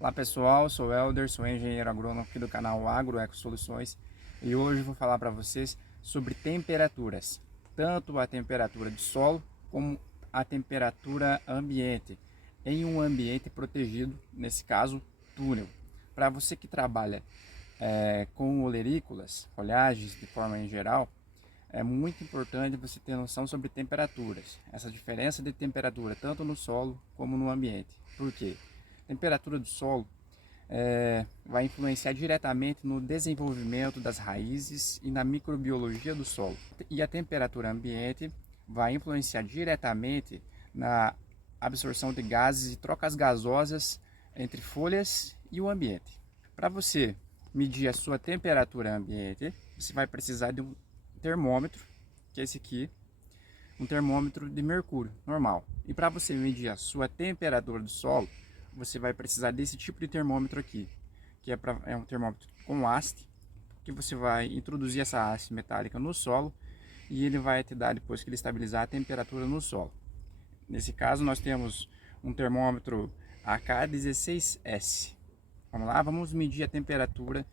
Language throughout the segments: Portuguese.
Olá pessoal, sou o Helder, sou engenheiro agrônomo aqui do canal Agroeco Soluções e hoje vou falar para vocês sobre temperaturas, tanto a temperatura do solo como a temperatura ambiente, em um ambiente protegido, nesse caso túnel. Para você que trabalha com olerícolas, folhagens de forma em geral, é muito importante você ter noção sobre temperaturas, essa diferença de temperatura tanto no solo como no ambiente. Por quê? A temperatura do solo vai influenciar diretamente no desenvolvimento das raízes e na microbiologia do solo. E a temperatura ambiente vai influenciar diretamente na absorção de gases e trocas gasosas entre folhas e o ambiente. Para você medir a sua temperatura ambiente, você vai precisar de um termômetro, que é esse aqui, um termômetro de mercúrio normal. E para você medir a sua temperatura do solo, você vai precisar desse tipo de termômetro aqui, que é um termômetro com haste, que você vai introduzir essa haste metálica no solo e ele vai te dar, depois que ele estabilizar, a temperatura no solo. Nesse caso nós temos um termômetro AK16S. Vamos lá, vamos medir a temperatura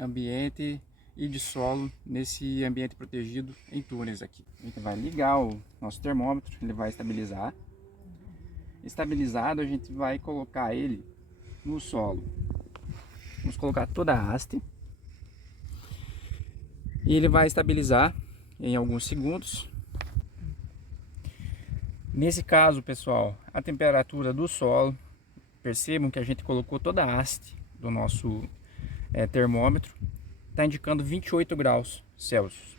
ambiente e de solo nesse ambiente protegido em túneis aqui. A gente vai ligar o nosso termômetro, ele vai estabilizar. Estabilizado, a gente vai colocar ele no solo. Vamos colocar toda a haste e ele vai estabilizar em alguns segundos. Nesse caso, pessoal, a temperatura do solo, percebam que a gente colocou toda a haste do nosso termômetro, está indicando 28 graus Celsius.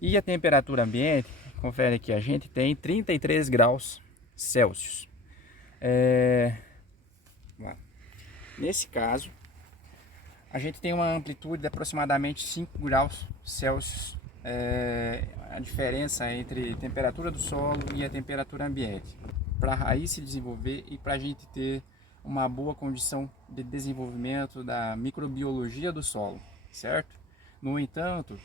E a temperatura ambiente, confere que a gente tem 33 graus Celsius. Nesse caso, a gente tem uma amplitude de aproximadamente 5 graus Celsius, a diferença entre a temperatura do solo e a temperatura ambiente, para a raiz se desenvolver e para a gente ter uma boa condição de desenvolvimento da microbiologia do solo, certo? No entanto,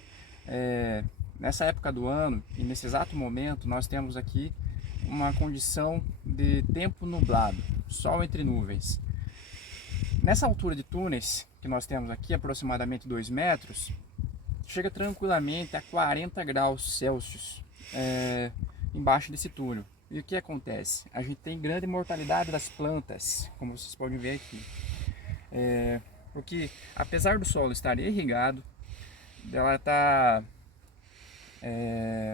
nessa época do ano e nesse exato momento nós temos aqui uma condição de tempo nublado, sol entre nuvens. Nessa altura de túneis que nós temos aqui, aproximadamente 2 metros, chega tranquilamente a 40 graus Celsius embaixo desse túnel. E o que acontece? A gente tem grande mortalidade das plantas, como vocês podem ver aqui. Porque apesar do solo estar irrigado, ela está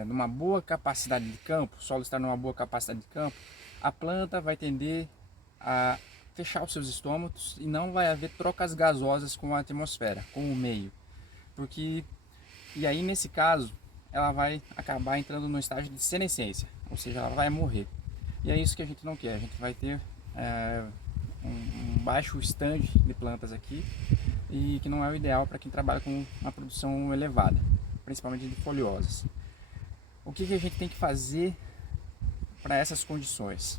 numa boa capacidade de campo, o solo está numa boa capacidade de campo, a planta vai tender a fechar os seus estômatos e não vai haver trocas gasosas com a atmosfera, com o meio. E aí nesse caso, ela vai acabar entrando no estágio de senescência, ou seja, ela vai morrer. E é isso que a gente não quer, a gente vai ter um baixo stand de plantas aqui, e que não é o ideal para quem trabalha com uma produção elevada, principalmente de folhosas. O que a gente tem que fazer para essas condições?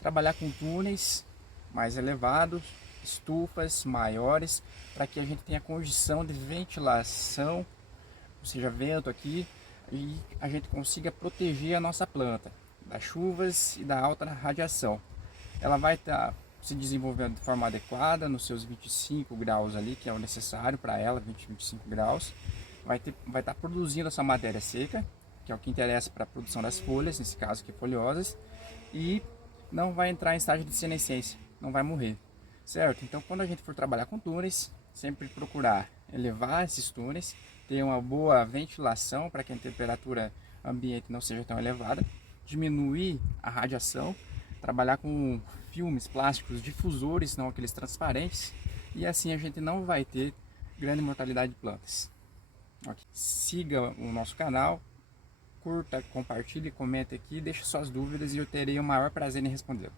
Trabalhar com túneis mais elevados, estufas maiores, para que a gente tenha condição de ventilação, ou seja, vento aqui, e a gente consiga proteger a nossa planta das chuvas e da alta radiação. Ela vai estar se desenvolvendo de forma adequada nos seus 25 graus ali, que é o necessário para ela, 25 graus. Vai estar produzindo essa matéria seca, que é o que interessa para a produção das folhas, nesse caso aqui folhosas, e não vai entrar em estágio de senescência, não vai morrer, certo? Então quando a gente for trabalhar com túneis, sempre procurar elevar esses túneis, ter uma boa ventilação para que a temperatura ambiente não seja tão elevada, diminuir a radiação, trabalhar com filmes plásticos difusores, não aqueles transparentes, e assim a gente não vai ter grande mortalidade de plantas. Okay. Siga o nosso canal, curta, compartilhe, comente aqui, deixe suas dúvidas e eu terei o maior prazer em responder.